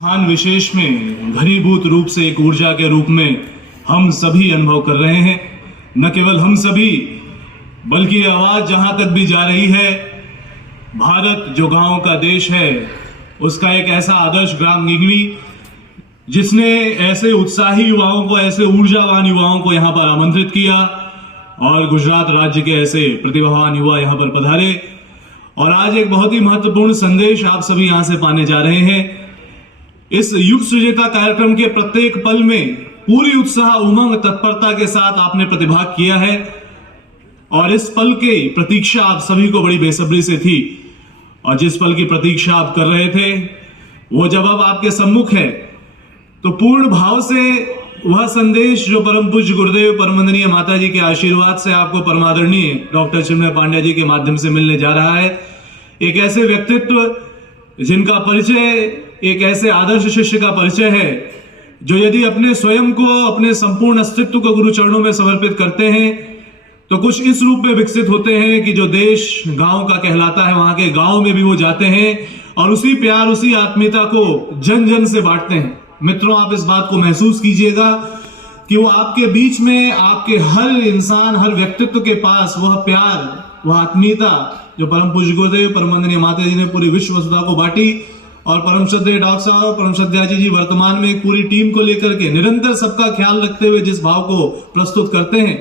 स्थान विशेष में घनीभूत रूप से एक ऊर्जा के रूप में हम सभी अनुभव कर रहे हैं। न केवल हम सभी बल्कि आवाज जहां तक भी जा रही है, भारत जो गांव का देश है उसका एक ऐसा आदर्श ग्राम गिगड़ी जिसने ऐसे उत्साही युवाओं को, ऐसे ऊर्जावान युवाओं को यहां पर आमंत्रित किया और गुजरात राज्य के ऐसे प्रतिभावान युवा यहां पर पधारे और आज एक बहुत ही महत्वपूर्ण संदेश आप सभी यहां से पाने जा रहे हैं। इस युग सृजता कार्यक्रम के प्रत्येक पल में पूरी उत्साह, उमंग, तत्परता के साथ आपने प्रतिभाग किया है और इस पल की प्रतीक्षा आप सभी को बड़ी बेसब्री से थी और जिस पल की प्रतीक्षा आप कर रहे थे वो जब अब आपके सम्मुख है तो पूर्ण भाव से वह संदेश जो परम पूज्य गुरुदेव परमवंदनीय माता जी के आशीर्वाद से आपको परमादरणीय डॉक्टर चिन्मय पांड्या जी के माध्यम से मिलने जा रहा है। एक ऐसे व्यक्तित्व जिनका परिचय एक ऐसे आदर्श शिष्य का परिचय है जो यदि अपने स्वयं को, अपने संपूर्ण अस्तित्व को गुरु चरणों में समर्पित करते हैं तो कुछ इस रूप में विकसित होते हैं कि जो देश गांव का कहलाता है वहां के गांव में भी वो जाते हैं और उसी प्यार, उसी आत्मीयता को जन जन से बांटते हैं। मित्रों, आप इस बात को महसूस कीजिएगा कि वो आपके बीच में, आपके हर इंसान, हर व्यक्तित्व के पास वह प्यार, वह आत्मीयता जो परम पूज्य गुरुदेव परमवंदनीय माता जी ने पूरी विश्व वसुधा को बांटी और परम श्रद्धेय डॉक्टर साहब, परम श्रद्धेय जी वर्तमान में एक पूरी टीम को लेकर के निरंतर सबका ख्याल रखते हुए जिस भाव को प्रस्तुत करते हैं।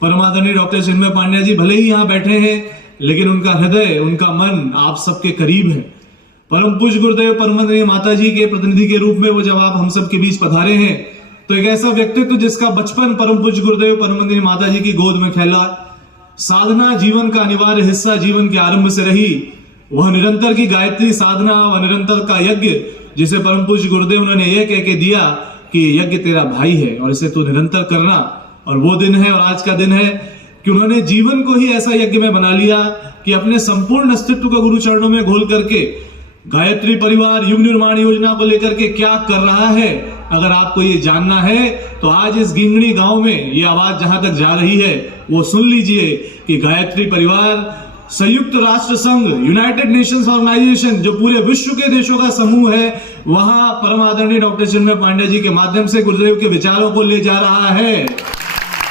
परमादरणीय डॉक्टर चिन्मय पांड्या जी भले ही यहाँ बैठे हैं लेकिन उनका हृदय, उनका मन आप सबके करीब है। परम पूज्य गुरुदेव परमवंदनीय माता जी के प्रतिनिधि के रूप में वो जब आप हम सब के बीच पधारे हैं तो एक ऐसा व्यक्तित्व जिसका बचपन परम पूज्य गुरुदेव परमवंदनीय माता जी की गोद में फैला, साधना जीवन का अनिवार्य हिस्सा जीवन के आरंभ से रही, वह निरंतर की गायत्री साधना, वह निरंतर का यज्ञ जिसे परम पूज्य गुरुदेव उन्होंने यह कह के दिया कि यज्ञ तेरा भाई है और इसे तू निरंतर करना। और वो दिन है और आज का दिन है कि उन्होंने जीवन को ही ऐसा यज्ञ में बना लिया कि अपने संपूर्ण अस्तित्व को गुरु चरणों में घोल करके गायत्री परिवार युग निर्माण योजना को लेकर के क्या कर रहा है, अगर आपको ये जानना है तो आज इस गिंगड़ी गांव में ये आवाज जहां तक जा रही है वो सुन लीजिए कि गायत्री परिवार संयुक्त राष्ट्र संघ, यूनाइटेड नेशंस ऑर्गेनाइजेशन जो पूरे विश्व के देशों का समूह है, वहां परम आदरणीय डॉक्टर चिन्मय पांड्या जी के माध्यम से गुरुदेव के विचारों को ले जा रहा है।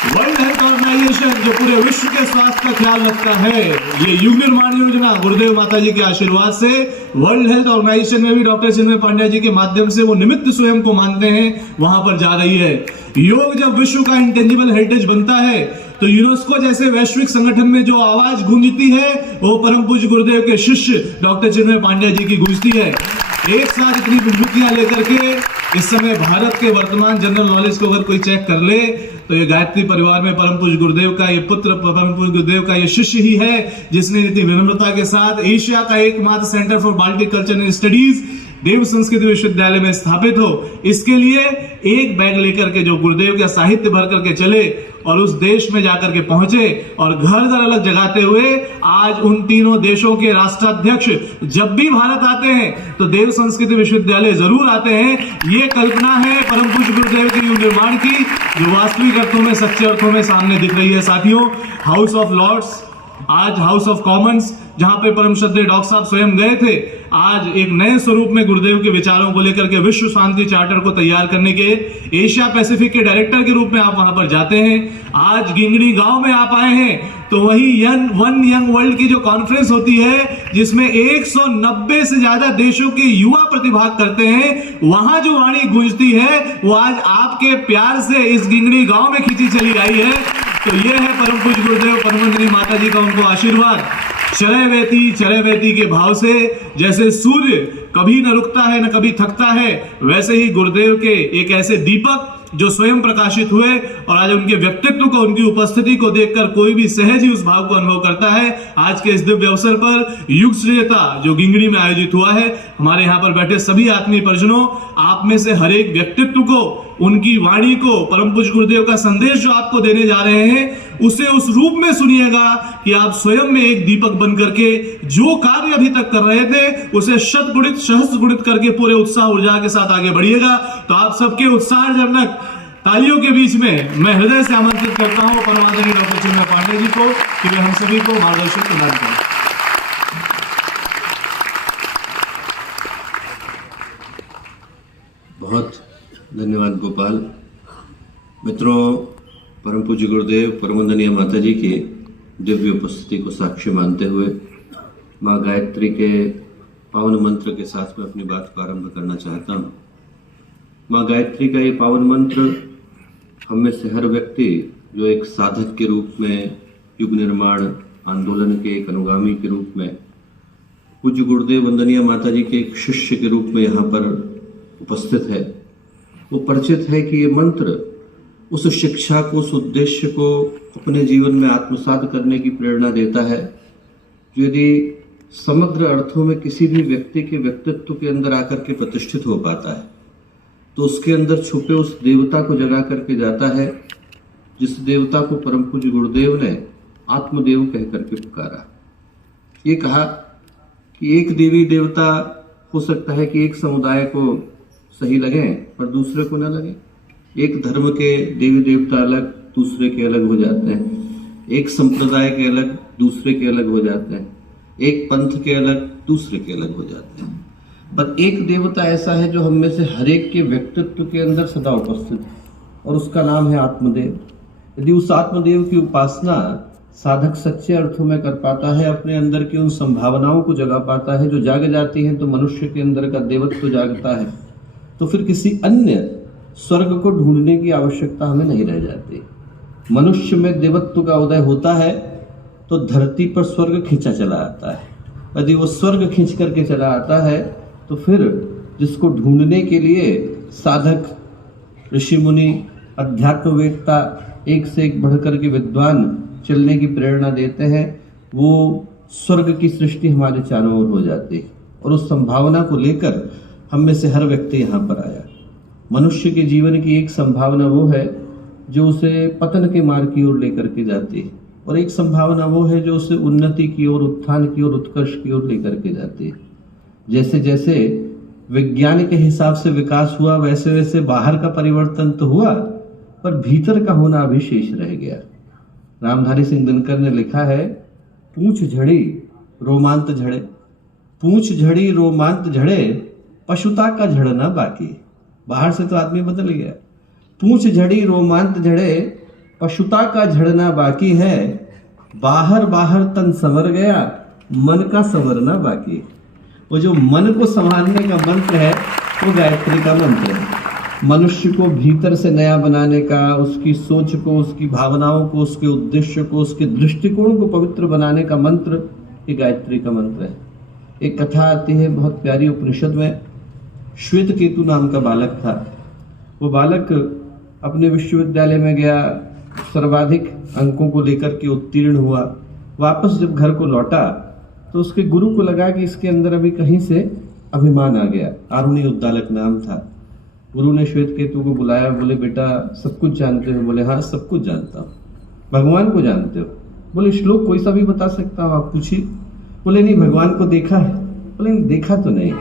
वर्ल्ड हेल्थ ऑर्गेनाइजेशन जो पूरे विश्व के स्वास्थ्य का ख्याल रखता है, ये युग निर्माण योजना गुरुदेव माता जी के आशीर्वाद से वर्ल्ड हेल्थ ऑर्गेनाइजेशन में भी डॉक्टर चिन्मय पांड्या जी के माध्यम से वो निमित्त स्वयं को मानते हैं, वहां पर जा रही है। योग जब विश्व का इंटेंजिबल हेरिटेज बनता है तो यूनेस्को जैसे वैश्विक संगठन में जो आवाज गूंजती है वो परम पूज्य गुरुदेव के शिष्य डॉक्टर चिन्मय पांड्या जी की गूंजती है। एक साथ इतनी विभूतियां लेकर के इस समय भारत के वर्तमान जनरल नॉलेज को अगर कोई चेक कर ले तो ये गायत्री परिवार में परम पूज्य गुरुदेव का ये पुत्र, परम पूज्य गुरुदेव का ये शिष्य ही है जिसने इतनी विनम्रता के साथ एशिया का एकमात्र centre for Baltic culture and studies Dev Sanskrit Vishwavidyalaya में स्थापित हो। इसके लिए एक बैग लेकर के जो गुरुदेव का साहित्य भर करके चले और उस देश में जाकर के पहुंचे और घर घर अलग जगाते हुए आज उन तीनों देशों के राष्ट्राध्यक्ष जब भी भारत आते हैं तो देव संस्कृत विश्वविद्यालय जरूर आते हैं। ये कल्पना है परम पूज्य गुरुदेव के युग निर्माण की जो वास्तविक अर्थों में, सच्चे अर्थों में सामने दिख रही है। साथियों, हाउस ऑफ लॉर्ड्स आज हाउस ऑफ कॉमन्स जहां पे परम श्रद्धेय डॉक्टर साहब स्वयं गए थे, आज एक नए स्वरूप में गुरुदेव के विचारों को लेकर के विश्व शांति चार्टर को तैयार करने के एशिया पैसिफिक के डायरेक्टर के रूप में आप वहां पर जाते हैं। आज गिंगड़ी गांव में आप आए हैं तो वही यंग वर्ल्ड की जो कॉन्फ्रेंस होती है जिसमें 190 से ज्यादा देशों के युवा प्रतिभाग करते हैं, वहां जो वाणी गूंजती है वो आज आपके प्यार से इस गिंगड़ी गांव में खींची चली आई है। तो ये है परम पूज्य गुरुदेव परमवंदनीय माता जी का उनको आशीर्वाद। चरैवेती के भाव से जैसे सूर्य कभी न रुकता है न कभी थकता है, वैसे ही गुरुदेव के एक ऐसे दीपक जो स्वयं प्रकाशित हुए और आज उनके व्यक्तित्व को, उनकी उपस्थिति को देखकर कोई भी सहज ही उस भाव को अनुभव करता है। आज के इस दिव्य अवसर पर युग सृजता जो गिंगड़ी में आयोजित हुआ है, हमारे यहाँ पर बैठे सभी आत्मीय परिजनों, आप में से हर एक व्यक्तित्व को, उनकी वाणी को, परम पूज्य गुरुदेव का संदेश जो आपको देने जा रहे हैं उसे उस रूप में सुनिएगा कि आप स्वयं में एक दीपक बन करके जो कार्य अभी तक कर रहे थे उसे शतगुणित, सहस्रगुणित करके पूरे उत्साह ऊर्जा के साथ आगे बढ़िएगा। तो आप सबके उत्साहजनक तालियों के बीच में मैं हृदय से आमंत्रित करता हूं परम आदरणीय डॉक्टर चिन्मय पांड्या जी को कि वे हम सभी को मार्गदर्शन प्रदान करें। बहुत धन्यवाद गोपाल। मित्रों, परम पूज्य गुरुदेव परमवंदनीय माता जी की दिव्य उपस्थिति को साक्षी मानते हुए माँ गायत्री के पावन मंत्र के साथ मैं अपनी बात को आरंभ करना चाहता हूँ। माँ गायत्री का ये पावन मंत्र हम में से हर व्यक्ति जो एक साधक के रूप में, युग निर्माण आंदोलन के एक अनुगामी के रूप में, पूज्य गुरुदेव वंदनीय माता जी के एक शिष्य के रूप में यहाँ पर उपस्थित है, वो परिचित है कि ये मंत्र उस शिक्षा को, उस उद्देश्य को अपने जीवन में आत्मसात करने की प्रेरणा देता है जो यदि समग्र अर्थों में किसी भी व्यक्ति के व्यक्तित्व के अंदर आकर के प्रतिष्ठित हो पाता है तो उसके अंदर छुपे उस देवता को जगा करके जाता है, जिस देवता को परम पूज्य गुरुदेव ने आत्मदेव कह करके पुकारा। ये कहा कि एक देवी देवता हो सकता है कि एक समुदाय को सही लगे पर दूसरे को न लगे। एक धर्म के देवी देवता अलग, दूसरे के अलग हो जाते हैं। एक संप्रदाय के अलग, दूसरे के अलग हो जाते हैं। एक पंथ के अलग, दूसरे के अलग हो जाते हैं। पर एक देवता ऐसा है जो हम में से हर एक के व्यक्तित्व के अंदर सदा उपस्थित है और उसका नाम है आत्मदेव। यदि उस आत्मदेव की उपासना साधक सच्चे अर्थों में कर पाता है, अपने अंदर की उन संभावनाओं को जगा पाता है जो जाग जाती हैं, तो मनुष्य के अंदर का देवत्व जागता है। तो फिर किसी अन्य स्वर्ग को ढूंढने की आवश्यकता हमें नहीं रह जाती। मनुष्य में देवत्व का उदय होता है तो धरती पर स्वर्ग खींचा चला आता है। यदि वो स्वर्ग खींच करके चला आता है तो फिर जिसको ढूंढने के लिए साधक, ऋषि मुनि, अध्यात्मवेत्ता, एक से एक बढ़कर के विद्वान चलने की प्रेरणा देते हैं, वो स्वर्ग की सृष्टि हमारे चारों ओर हो जाती है। और उस संभावना को लेकर हम में से हर व्यक्ति यहाँ पर आया। मनुष्य के जीवन की एक संभावना वो है जो उसे पतन के मार्ग की ओर लेकर के जाती है, और एक संभावना वो है जो उसे उन्नति की ओर, उत्थान की ओर, उत्कर्ष की ओर लेकर के जाती है। जैसे जैसे विज्ञान के हिसाब से विकास हुआ वैसे वैसे बाहर का परिवर्तन तो हुआ, पर भीतर का होना अभी शेष रह गया। रामधारी सिंह दिनकर ने लिखा है, पूंछ झड़ी रोमांत झड़े, पूंछ झड़ी रोमांत झड़े, पशुता का झड़ना बाकी। बाहर से तो आदमी बदल गया, पूंछ झड़ी रोमांत झड़े, पशुता का झड़ना बाकी है, बाहर बाहर तन संवर गया, मन का संवरना बाकी। वो जो मन को संभालने का मंत्र है वो गायत्री का मंत्र है। मनुष्य को भीतर से नया बनाने का, उसकी सोच को, उसकी भावनाओं को, उसके उद्देश्य को, उसके दृष्टिकोण को पवित्र बनाने का मंत्र ये गायत्री का मंत्र है। एक कथा आती है बहुत प्यारी उपनिषद में। श्वेत केतु नाम का बालक था। वो बालक अपने विश्वविद्यालय में गया, सर्वाधिक अंकों को लेकर के उत्तीर्ण हुआ। वापस जब घर को लौटा तो उसके गुरु को लगा कि इसके अंदर अभी कहीं से अभिमान आ गया। आरुणि उद्दालक नाम था। गुरु ने श्वेत केतु को बुलाया, बोले बेटा सब कुछ जानते हो? बोले हाँ सब कुछ जानता हूँ। भगवान को जानते हो? बोले श्लोक कोई सा भी बता सकता हूँ, आप पूछिए। बोले नहीं, भगवान को देखा है? बोले नहीं देखा तो नहीं।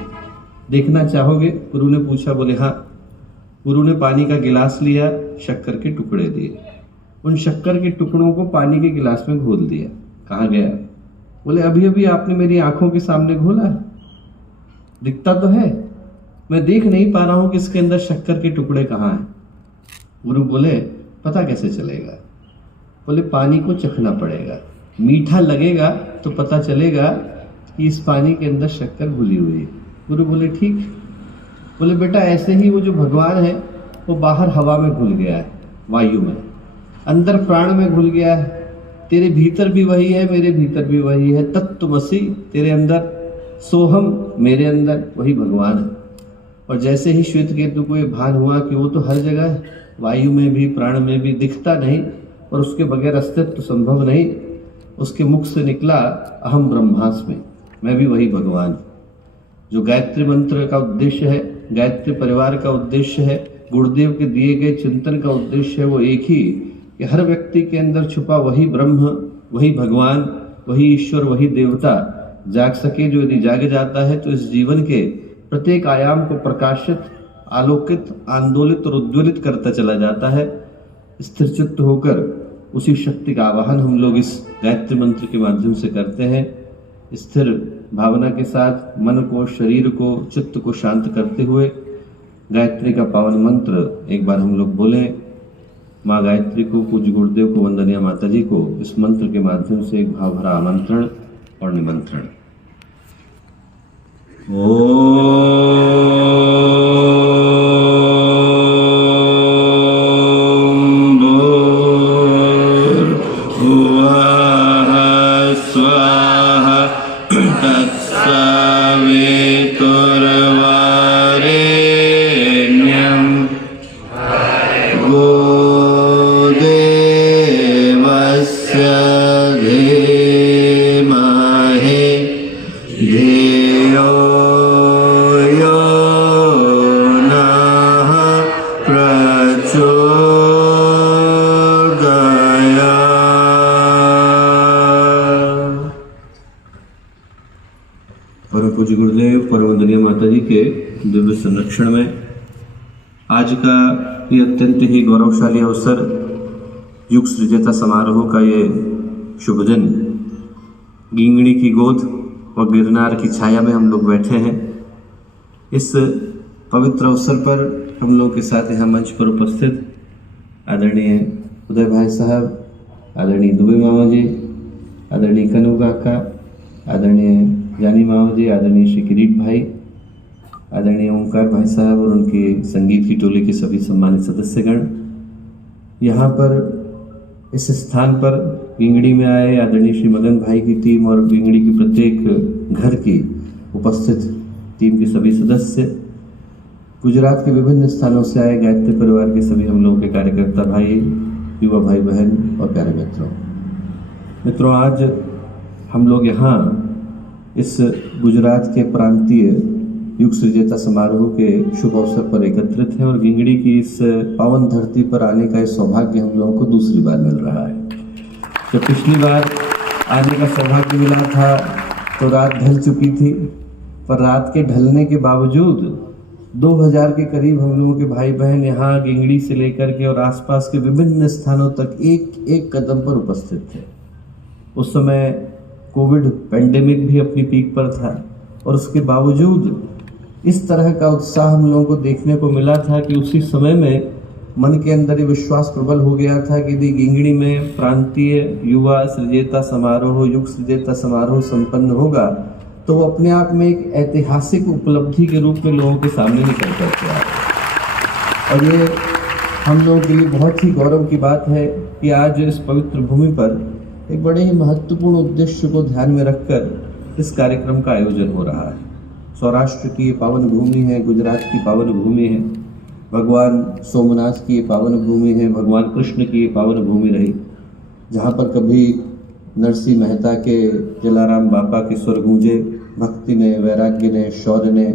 देखना चाहोगे? गुरु ने पूछा। बोले हाँ। गुरु ने पानी का गिलास लिया, शक्कर के टुकड़े दिए, उन शक्कर के टुकड़ों को पानी के गिलास में घोल दिया। कहाँ गया? बोले अभी अभी आपने मेरी आंखों के सामने घोला है, दिखता तो है, मैं देख नहीं पा रहा हूं कि इसके अंदर शक्कर के टुकड़े कहाँ हैं। गुरु बोले पता कैसे चलेगा? बोले पानी को चखना पड़ेगा, मीठा लगेगा तो पता चलेगा कि इस पानी के अंदर शक्कर घुली हुई है। गुरु बोले ठीक। बोले बेटा ऐसे ही वो जो भगवान है वो बाहर हवा में घुल गया है, वायु में, अंदर प्राण में घुल गया है। तेरे भीतर भी वही है, मेरे भीतर भी वही है। तत्त्वमसि तेरे अंदर, सोहम मेरे अंदर, वही भगवान है। और जैसे ही श्वेत केतु को ये भान हुआ कि वो तो हर जगह है, वायु में भी, प्राण में भी, दिखता नहीं और उसके बगैर अस्तित्व संभव नहीं, उसके मुख से निकला अहम ब्रह्मास्मि, मैं भी वही भगवान। जो गायत्री मंत्र का उद्देश्य है, गायत्री परिवार का उद्देश्य है, गुरुदेव के दिए गए चिंतन का उद्देश्य है वो एक ही कि हर व्यक्ति के अंदर छुपा वही ब्रह्म, वही भगवान, वही ईश्वर, वही देवता जाग सके। जो यदि जाग जाता है तो इस जीवन के प्रत्येक आयाम को प्रकाशित, आलोकित, आंदोलित और उद्वेलित करता चला जाता है। स्थिरचित्त होकर उसी शक्ति का आवाहन हम लोग इस गायत्री मंत्र के माध्यम से करते हैं। स्थिर भावना के साथ मन को, शरीर को, चित्त को शांत करते हुए गायत्री का पावन मंत्र एक बार हम लोग बोलें। माँ गायत्री को, पूज्य गुरुदेव को, वंदनीय माता जी को इस मंत्र के माध्यम से एक भाव भरा आमंत्रण और निमंत्रण। परम पूज्य गुरुदेव परम वंदनीय माता जी के दिव्य संरक्षण में आज का ये अत्यंत ही गौरवशाली अवसर, युग सृजता समारोह का ये शुभ दिन, गिंगड़ी की गोद व गिरनार की छाया में हम लोग बैठे हैं। इस पवित्र अवसर पर हम लोग के साथ यहाँ मंच पर उपस्थित आदरणीय उदय भाई साहब, आदरणीय दुबे मामा जी, आदरणीय कनू काका, आदरणीय जानी मामा जी, आदरणीय श्री किरीट भाई, आदरणीय ओंकार भाई साहब और उनके संगीत की टोली के सभी सम्मानित सदस्यगण, यहाँ पर इस स्थान पर गिंगड़ी में आए आदरणीय श्री मदन भाई की टीम और गिंगड़ी की प्रत्येक घर की उपस्थित टीम के सभी सदस्य, गुजरात के विभिन्न स्थानों से आए गायत्री परिवार के सभी हम लोगों के कार्यकर्ता भाई, युवा भाई बहन और प्यारे मित्रों, आज हम लोग यहाँ इस गुजरात के प्रांतीय युग सृजता समारोह के शुभ अवसर पर एकत्रित हैं और गिंगड़ी की इस पावन धरती पर आने का सौभाग्य हम लोगों को दूसरी बार मिल रहा है। जब पिछली बार आने का सौभाग्य मिला था तो रात ढल चुकी थी, पर रात के ढलने के बावजूद 2000 के करीब हम लोगों के भाई बहन यहाँ गिंगड़ी से लेकर के और आसपास के विभिन्न स्थानों तक एक एक कदम पर उपस्थित थे। उस समय कोविड पेंडेमिक भी अपनी पीक पर था और उसके बावजूद इस तरह का उत्साह हम लोगों को देखने को मिला था कि उसी समय में मन के अंदर ये विश्वास प्रबल हो गया था कि यदि गिंगड़ी में प्रांतीय युवा सृजता समारोह, युग सृजता समारोह संपन्न होगा तो वो अपने आप में एक ऐतिहासिक उपलब्धि के रूप में लोगों के सामने निकल करके आए। और ये हम लोगों के लिए बहुत ही गौरव की बात है कि आज इस पवित्र भूमि पर एक बड़े ही महत्वपूर्ण उद्देश्य को ध्यान में रखकर इस कार्यक्रम का आयोजन हो रहा है। सौराष्ट्र की ये पावन भूमि है, गुजरात की पावन भूमि है, भगवान सोमनाथ की ये पावन भूमि है, भगवान कृष्ण की ये पावन भूमि रही, जहाँ पर कभी नरसिंह मेहता के, जलाराम बापा के स्वर गूंजे, भक्ति ने, वैराग्य ने, शौर्य ने,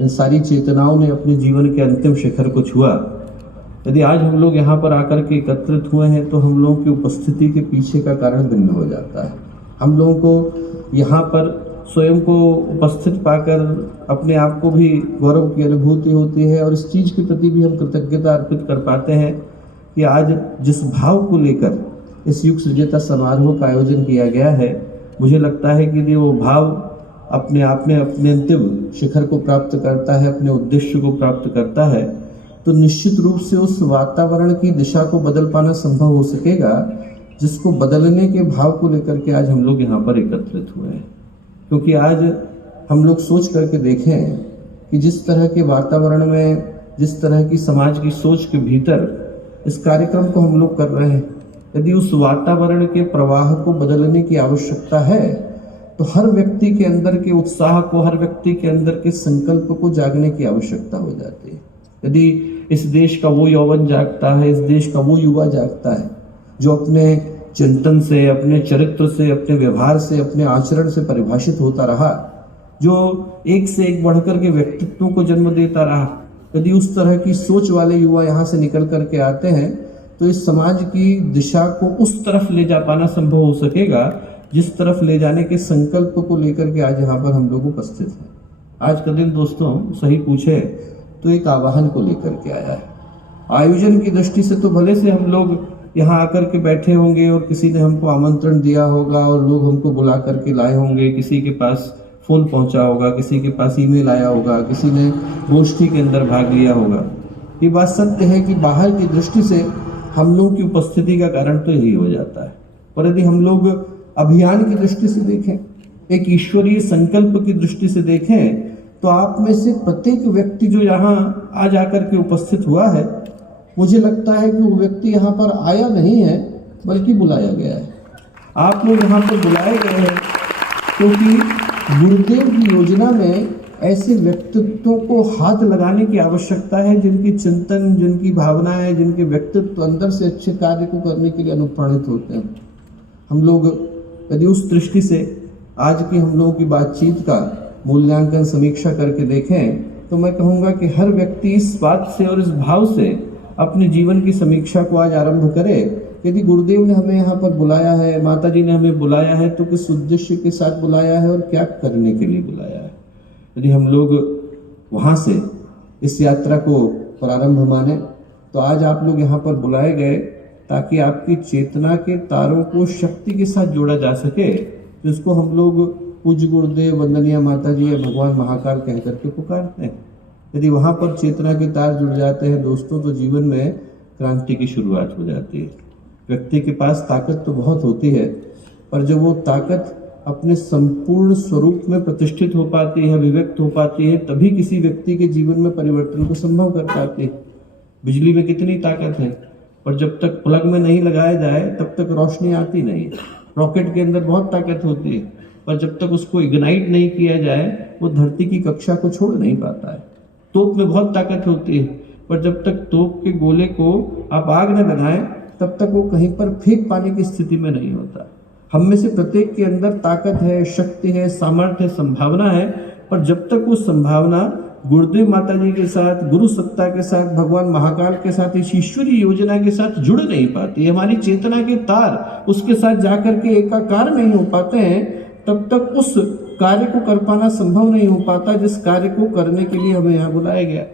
इन सारी चेतनाओं ने अपने जीवन के अंतिम शिखर को छुआ। यदि आज हम लोग यहाँ पर आकर के एकत्रित हुए हैं तो हम लोगों की उपस्थिति के पीछे का कारण भिन्न हो जाता है। हम लोगों को यहाँ पर स्वयं को उपस्थित पाकर अपने आप को भी गौरव की अनुभूति होती है और इस चीज़ के प्रति भी हम कृतज्ञता अर्पित कर पाते हैं कि आज जिस भाव को लेकर इस युग सृजता समारोह का आयोजन किया गया है, मुझे लगता है कि वो भाव अपने आप में अपने अंतिम शिखर को प्राप्त करता है, अपने उद्देश्य को प्राप्त करता है, तो निश्चित रूप से उस वातावरण की दिशा को बदल पाना संभव हो सकेगा जिसको बदलने के भाव को लेकर के आज हम लोग यहाँ पर एकत्रित हुए हैं। क्योंकि आज हम लोग सोच करके देखें कि जिस तरह के वातावरण में, जिस तरह की समाज की सोच के भीतर इस कार्यक्रम को हम लोग कर रहे हैं, यदि उस वातावरण के प्रवाह को बदलने की आवश्यकता है तो हर व्यक्ति के अंदर के उत्साह को, हर व्यक्ति के अंदर के संकल्प को जागने की आवश्यकता हो जाती है। यदि इस देश का वो यौवन जागता है, इस देश का वो युवा जागता है जो अपने चिंतन से, अपने चरित्र से, अपने व्यवहार से, अपने आचरण से परिभाषित होता रहा, जो एक से एक बढ़कर के व्यक्तित्वों को जन्म देता रहा, यदि उस तरह की सोच वाले युवा यहाँ से निकल करके आते हैं तो इस समाज की दिशा को उस तरफ ले जा पाना संभव हो सकेगा जिस तरफ ले जाने के संकल्प को लेकर के आज यहाँ पर हम लोग उपस्थित हैं। आज का दिन दोस्तों सही पूछे तो एक आवाहन को लेकर के आया है। आयोजन की दृष्टि से तो भले से हम लोग यहाँ आकर के बैठे होंगे और किसी ने हमको आमंत्रण दिया होगा और लोग हमको बुला करके लाए होंगे, किसी के पास फोन पहुंचा होगा, किसी के पास ईमेल आया होगा, किसी ने गोष्ठी के अंदर भाग लिया होगा। ये बात सत्य है कि बाहर की दृष्टि से हम लोग की उपस्थिति का कारण तो यही हो जाता है, पर यदि हम लोग अभियान की दृष्टि से देखें, एक ईश्वरीय संकल्प की दृष्टि से देखें, तो आप में से प्रत्येक व्यक्ति जो यहाँ आज आकर के उपस्थित हुआ है, मुझे लगता है कि वो व्यक्ति यहाँ पर आया नहीं है बल्कि बुलाया गया है। आप लोग यहाँ पर बुलाए गए हैं क्योंकि गुरुदेव की योजना में ऐसे व्यक्तित्वों को हाथ लगाने की आवश्यकता है जिनकी चिंतन, जिनकी भावनाएं, जिनके व्यक्तित्व अंदर से अच्छे कार्य को करने के लिए अनुप्राणित होते हैं। हम लोग यदि उस दृष्टि से आज की हम लोगों की बातचीत का मूल्यांकन, समीक्षा करके देखें तो मैं कहूँगा कि हर व्यक्ति इस बात से और इस भाव से अपने जीवन की समीक्षा को आज आरंभ करे। यदि गुरुदेव ने हमें यहाँ पर बुलाया है, माता जी ने हमें बुलाया है, तो किस उद्देश्य के साथ बुलाया है और क्या करने के लिए बुलाया है। यदि हम लोग वहाँ से इस यात्रा को प्रारंभ माने तो आज आप लोग यहाँ पर बुलाए गए ताकि आपकी चेतना के तारों को शक्ति के साथ जोड़ा जा सके, जिसको हम लोग पूज्य गुरुदेव, वंदनीय माता जी या भगवान महाकाल कह करके पुकारते हैं। यदि वहाँ पर चेतना के तार जुड़ जाते हैं दोस्तों, तो जीवन में क्रांति की शुरुआत हो जाती है। व्यक्ति के पास ताकत तो बहुत होती है, पर जब वो ताकत अपने संपूर्ण स्वरूप में प्रतिष्ठित हो पाती है, अभिव्यक्त हो पाती है, तभी किसी व्यक्ति के जीवन में परिवर्तन को संभव कर पाती है। बिजली में कितनी ताकत है, पर जब तक प्लग में नहीं लगाया जाए तब तक रोशनी आती नहीं है। रॉकेट के अंदर बहुत ताकत होती है, पर जब तक उसको इग्नाइट नहीं किया जाए वो धरती की कक्षा को छोड़ नहीं पाता है। तोप में बहुत ताकत होती है, पर जब तक तोप के गोले को आप आग न लगाएं तब तक वो कहीं पर फेंक पाने की स्थिति में नहीं होता। हम में से प्रत्येक के अंदर ताकत है, शक्ति है, सामर्थ्य है, संभावना है, पर जब तक वो संभावना गुरुदेव माता जी के साथ, गुरु सत्ता के साथ, भगवान महाकाल के साथ, इस ईश्वरीय योजना के साथ जुड़ नहीं पाती, हमारी चेतना के तार उसके साथ जाकर के एकाकार नहीं हो पाते हैं, तब तक उस कार्य को कर पाना संभव नहीं हो पाता जिस कार्य को करने के लिए हमें यहाँ बुलाया गया।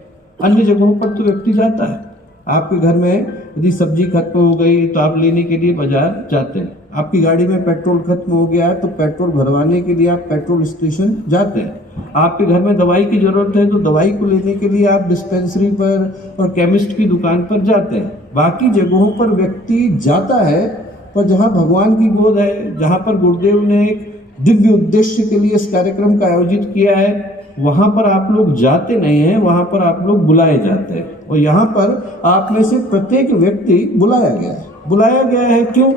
अन्य जगहों पर तो व्यक्ति जाता है। आपके घर में यदि सब्जी खत्म हो गई तो आप लेने के लिए बाजार जाते हैं। आपकी गाड़ी में पेट्रोल खत्म हो गया है तो पेट्रोल भरवाने के लिए आप पेट्रोल स्टेशन जाते हैं। आपके घर में दवाई की जरूरत है तो दवाई को लेने के लिए आप डिस्पेंसरी पर और केमिस्ट की दुकान पर जाते हैं। बाकी जगहों पर व्यक्ति जाता है, पर जहाँ भगवान की गोद है, जहाँ पर गुरुदेव ने एक दिव्य उद्देश्य के लिए इस कार्यक्रम का आयोजित किया है, वहां पर आप लोग जाते नहीं हैं, वहां पर आप लोग बुलाए जाते हैं। और यहाँ पर आप में से प्रत्येक व्यक्ति बुलाया गया है। बुलाया गया है क्यों?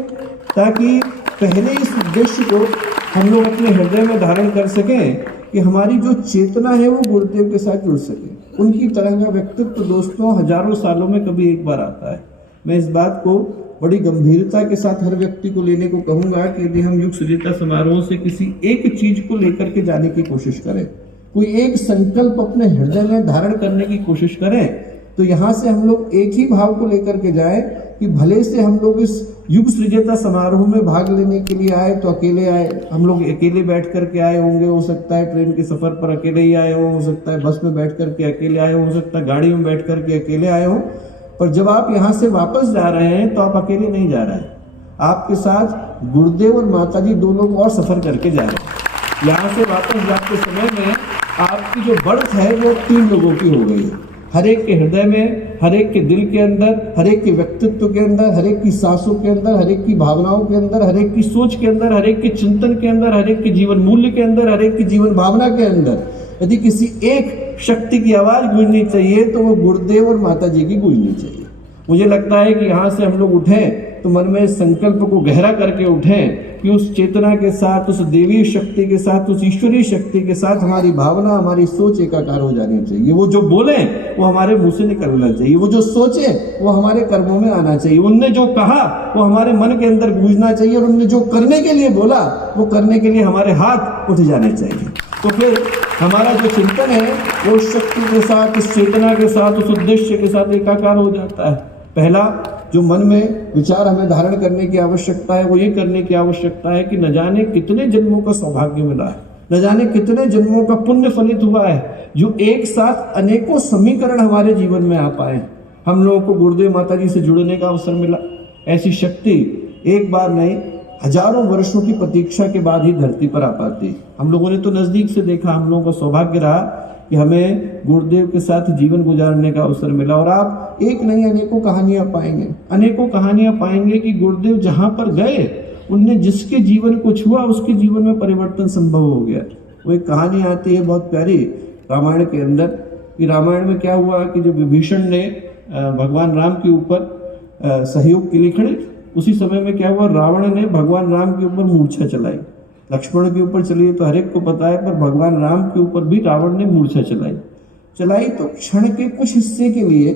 ताकि पहले इस उद्देश्य को हम लोग अपने हृदय में धारण कर सकें कि हमारी जो चेतना है वो गुरुदेव के साथ जुड़ सके। उनकी तरह का व्यक्तित्व दोस्तों हजारों सालों में कभी एक बार आता है। मैं इस बात को बड़ी गंभीरता के साथ हर व्यक्ति को लेने को कहूंगा कि यदि हम युग सृजता समारोह से किसी एक चीज को लेकर के जाने की कोशिश करें, कोई एक संकल्प अपने हृदय में धारण करने की कोशिश करें, तो यहाँ से हम लोग एक ही भाव को लेकर के जाएं कि भले से हम लोग इस युग सृजता समारोह में भाग लेने के लिए आए तो अकेले आए, हम लोग अकेले बैठ करके आए होंगे, हो सकता है ट्रेन के सफर पर अकेले ही आए हो सकता है बस में बैठ करके अकेले आए हो सकता है गाड़ी में बैठ करके अकेले आए हो। पर जब आप यहाँ से वापस जा रहे हैं तो आप अकेले नहीं जा रहे हैं, आपके साथ गुरुदेव और माता जी दो लोग और सफर करके जा रहे हैं। यहाँ से वापस जाते समय में आपकी जो बर्थ है वो 3 लोगों की हो गई है। हर एक के हृदय में, हर एक के दिल के अंदर, हर एक के व्यक्तित्व के अंदर, हर एक की सांसों के अंदर, हर एक की भावनाओं के अंदर, हर एक की सोच के अंदर, हर एक के चिंतन के अंदर, हर एक के जीवन मूल्य के अंदर, हर एक की जीवन भावना के अंदर यदि किसी एक शक्ति की आवाज गूंजनी चाहिए तो वो गुरुदेव और माता जी की गूंजनी चाहिए। मुझे लगता है कि यहाँ से हम लोग उठें तो मन में संकल्प को गहरा करके उठें कि उस चेतना के साथ, उस देवी शक्ति के साथ, उस ईश्वरीय शक्ति के साथ हमारी भावना, हमारी सोच एकाकार हो जानी चाहिए। वो जो बोले वो हमारे मुंह से निकलना चाहिए, वो जो सोचे वो हमारे कर्मों में आना चाहिए, उनने जो कहा वो हमारे मन के अंदर गूंजना चाहिए और उनने जो करने के लिए बोला वो करने के लिए हमारे हाथ उठ जाने चाहिए। तो फिर हमारा जो चिंतन है वो उस शक्ति के साथ, उस चेतना के साथ, उस उद्देश्य के साथ एकाकार हो जाता है। पहला जो मन में विचार हमें धारण करने की आवश्यकता है वो ये करने की आवश्यकता है कि न जाने कितने जन्मों का सौभाग्य मिला है, न जाने कितने जन्मों का पुण्य फलित हुआ है जो एक साथ अनेकों समीकरण हमारे जीवन में आ पाए। हम लोगों को गुरुदेव माता जी से जुड़ने का अवसर मिला। ऐसी शक्ति एक बार नहीं हजारों वर्षों की प्रतीक्षा के बाद ही धरती पर आ पाती। हम लोगों ने तो नजदीक से देखा, हम लोगों का सौभाग्य रहा कि हमें गुरुदेव के साथ जीवन गुजारने का अवसर मिला। और आप एक नहीं अनेकों कहानियां पाएंगे, अनेकों कहानियां पाएंगे कि गुरुदेव जहां पर गए उनने जिसके जीवन को छुआ उसके जीवन में परिवर्तन संभव हो गया। वो एक कहानी आती है बहुत प्यारी रामायण के अंदर, कि रामायण में क्या हुआ कि जो विभीषण ने भगवान राम के ऊपर सहयोग के लिए खड़े, उसी समय में क्या हुआ, रावण ने भगवान राम के ऊपर मूर्छा चलाई। लक्ष्मण के ऊपर चली तो हर एक को पता है, पर भगवान राम के ऊपर भी रावण ने मूर्छा चलाई तो क्षण के कुछ हिस्से के लिए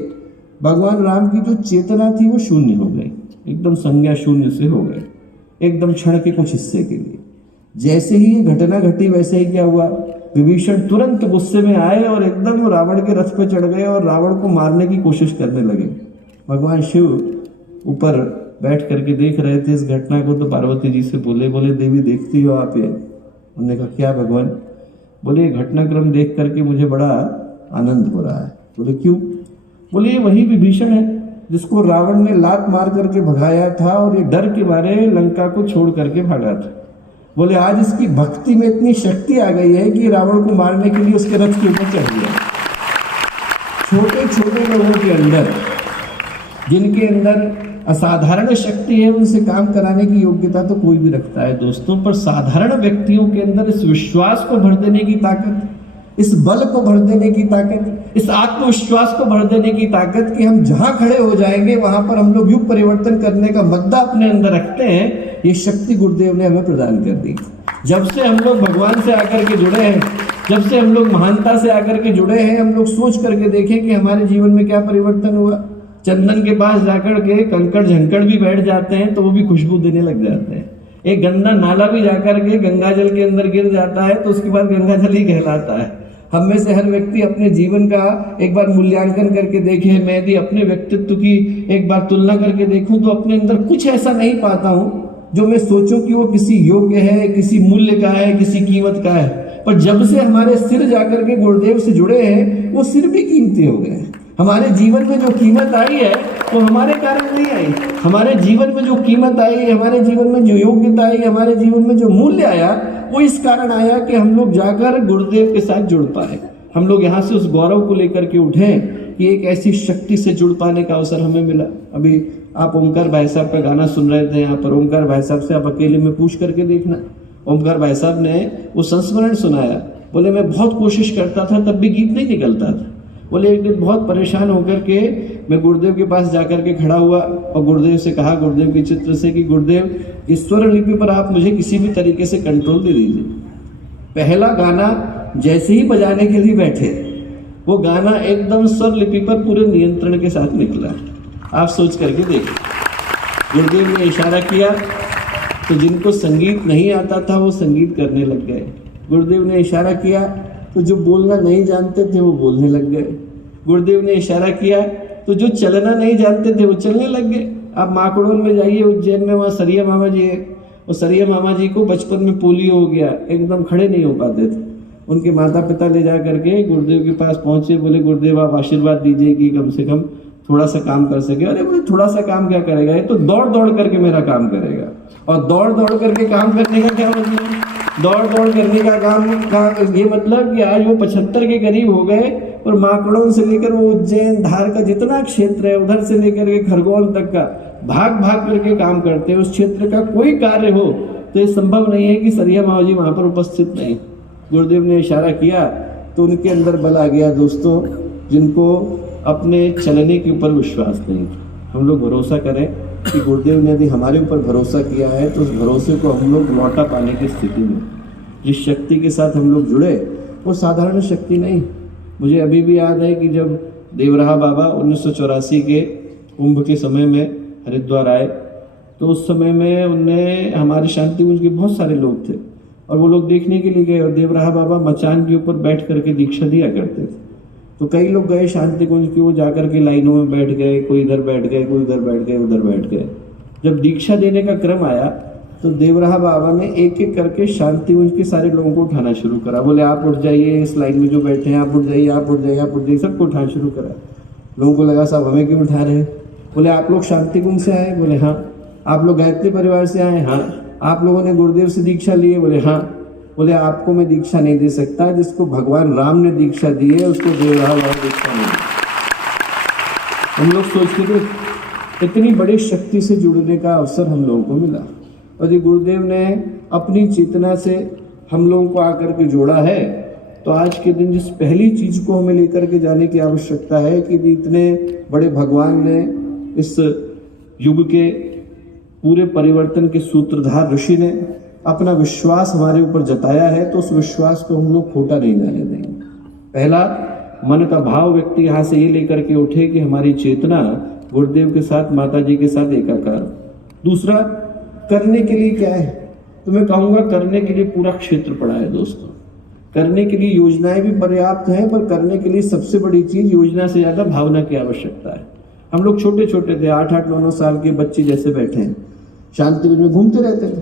भगवान राम की जो चेतना थी वो शून्य हो गई, एकदम संज्ञा शून्य से हो गए, एकदम क्षण के कुछ हिस्से के लिए। जैसे ही ये घटना घटी वैसे ही क्या हुआ, विभीषण तुरंत गुस्से में आए और एकदम रावण के रथ पे चढ़ गए और रावण को मारने की कोशिश करने लगे। भगवान शिव ऊपर बैठ करके देख रहे थे इस घटना को, तो पार्वती जी से बोले देवी देखती हो आप ये? उन्होंने कहा क्या भगवान? बोले घटनाक्रम देख करके मुझे बड़ा आनंद हो रहा है। बोले क्यों? बोले ये वही विभीषण है जिसको रावण ने लात मार करके भगाया था और ये डर के मारे लंका को छोड़ करके भागा था। बोले आज इसकी भक्ति में इतनी शक्ति आ गई है कि रावण को मारने के लिए उसके रथ के ऊपर चढ़ गया। छोटे छोटे लोगों के अंदर, जिनके अंदर असाधारण शक्ति है, उनसे काम कराने की योग्यता तो कोई भी रखता है दोस्तों, पर साधारण व्यक्तियों के अंदर इस विश्वास को भर देने की ताकत, इस बल को भर देने की ताकत, इस आत्मविश्वास को भर देने की ताकत कि हम जहां खड़े हो जाएंगे वहां पर हम लोग युग परिवर्तन करने का मद्दा अपने अंदर रखते हैं, ये शक्ति गुरुदेव ने हमें प्रदान कर दी। जब से हम लोग भगवान से आकर के जुड़े हैं, जब से हम लोग महानता से आकर के जुड़े हैं, हम लोग सोच करके देखें कि हमारे जीवन में क्या परिवर्तन हुआ। चंदन के पास जाकर के कंकड़ झंकड़ भी बैठ जाते हैं तो वो भी खुशबू देने लग जाते हैं। एक गंदा नाला भी जाकर के गंगा जल के अंदर गिर जाता है तो उसके बाद गंगा जल ही कहलाता है। हम में से हर व्यक्ति अपने जीवन का एक बार मूल्यांकन करके देखे। मैं यदि अपने व्यक्तित्व की एक बार तुलना करके देखूं तो अपने अंदर कुछ ऐसा नहीं पाता हूं जो मैं सोचूं कि वो किसी योग्य है, किसी मूल्य का है, किसी कीमत का है। पर जब से हमारे सिर जाकर के गुरुदेव से जुड़े हैं, वो सिर भी कीमती हो गए। हमारे जीवन में जो कीमत आई है वो हमारे कारण नहीं आई। हमारे जीवन में जो कीमत आई, हमारे जीवन में जो योग्यता आई, हमारे जीवन में जो मूल्य आया, वो इस कारण आया कि हम लोग जाकर गुरुदेव के साथ जुड़ पाए। हम लोग यहाँ से उस गौरव को लेकर के उठे कि एक ऐसी शक्ति से जुड़ पाने का अवसर हमें मिला। अभी आप ओमकार भाई साहब का गाना सुन रहे थे यहाँ पर। ओमकार भाई साहब से आप अकेले में पूछ करके देखना। ओमकार भाई साहब ने वो संस्मरण सुनाया। बोले मैं बहुत कोशिश करता था तब भी गीत नहीं निकलता था। बोले एक दिन बहुत परेशान होकर के मैं गुरुदेव के पास जाकर के खड़ा हुआ और गुरुदेव से कहा, गुरुदेव के चित्र से, कि गुरुदेव इस स्वर लिपि पर आप मुझे किसी भी तरीके से कंट्रोल दे दीजिए। पहला गाना जैसे ही बजाने के लिए बैठे, वो गाना एकदम स्वर लिपि पर पूरे नियंत्रण के साथ निकला। आप सोच करके देखिए। गुरुदेव ने इशारा किया तो जिनको संगीत नहीं आता था वो संगीत करने लग गए। गुरुदेव ने इशारा किया तो जो बोलना नहीं जानते थे वो बोलने लग गए। गुरुदेव ने इशारा किया तो जो चलना नहीं जानते थे वो चलने लग गए। आप माकड़ोन में जाइए, उज्जैन में, वहाँ सरिया मामा जी है। और सरिया मामा जी को बचपन में पोलियो हो गया, एकदम खड़े नहीं हो पाते थे। उनके माता पिता ले जा करके गुरुदेव के पास पहुंचे। बोले गुरुदेव आप आशीर्वाद दीजिए कि कम से कम थोड़ा सा काम कर सके। अरे बोले थोड़ा सा काम क्या करेगा, ये तो दौड़ दौड़ करके मेरा काम करेगा। और दौड़ दौड़ करके काम करने का क्या मतलब? दौड़ दौड़ करने का काम का ये मतलब कि आज वो 75 के करीब हो गए और माकड़ों से लेकर वो उज्जैन धार का जितना क्षेत्र है, उधर से लेकर के खरगोन तक का भाग भाग करके काम करते हैं। उस क्षेत्र का कोई कार्य हो तो ये संभव नहीं है कि सरिया मामा जी वहां पर उपस्थित नहीं। गुरुदेव ने इशारा किया तो उनके अंदर बल आ गया दोस्तों, जिनको अपने चलने के ऊपर विश्वास नहीं। हम लोग भरोसा करें कि गुरुदेव ने यदि हमारे ऊपर भरोसा किया है तो उस भरोसे को हम लोग लौटा पाने की स्थिति में। जिस शक्ति के साथ हम लोग जुड़े वो साधारण शक्ति नहीं। मुझे अभी भी याद है कि जब देवराहा बाबा 1984 के कुंभ के समय में हरिद्वार आए तो उस समय में उनने हमारे शांति कुंज के बहुत सारे लोग थे और वो लोग देखने के लिए गए। और देवराहा बाबा मचान के ऊपर बैठ करके दीक्षा दिया करते थे। तो कई लोग गए शांति कुंज की, वो जाकर के लाइनों में बैठ गए, कोई इधर बैठ गए, कोई उधर बैठ गए, उधर बैठ गए। जब दीक्षा देने का क्रम आया तो देवराहा बाबा ने एक एक करके शांति कुंज के सारे लोगों को उठाना शुरू करा। बोले आप उठ जाइए, इस लाइन में जो बैठे हैं आप उठ जाइए, आप उठ जाइए, आप उठ जाइए, सबको उठाना शुरू करा। लोगों को लगा साहब हमें क्यों उठा रहे हैं? बोले आप लोग शांति कुंज से आए? बोले हाँ। आप लोग गायत्री परिवार से आए? हाँ। आप लोगों ने गुरुदेव से दीक्षा ली है? बोले हाँ। बोले आपको मैं दीक्षा नहीं दे सकता, जिसको भगवान राम ने दीक्षा दी है उसको देवराव और दीक्षा नहीं दी। हम लोग सोचते थे इतनी बड़ी शक्ति से जुड़ने का अवसर हम लोगों को मिला, और ये गुरुदेव ने अपनी चेतना से हम लोगों को आकर के जोड़ा है। तो आज के दिन जिस पहली चीज को हमें लेकर के जाने की आवश्यकता है कि इतने बड़े भगवान ने, इस युग के पूरे परिवर्तन के सूत्रधार ऋषि ने अपना विश्वास हमारे ऊपर जताया है, तो उस विश्वास को हम लोग खोटा नहीं जाने देंगे। पहला, मन का भाव व्यक्ति यहाँ से ये लेकर के उठे कि हमारी चेतना गुरुदेव के साथ, माता जी के साथ एकाकार। दूसरा, करने के लिए क्या है? तो मैं कहूँगा करने के लिए पूरा क्षेत्र पड़ा है दोस्तों। करने के लिए योजनाएं भी पर्याप्त हैं, पर करने के लिए सबसे बड़ी चीज योजना से ज्यादा भावना की आवश्यकता है। हम लोग छोटे छोटे थे, 8-8, 9-9 साल के बच्चे जैसे बैठे हैं, शांति में घूमते रहते थे।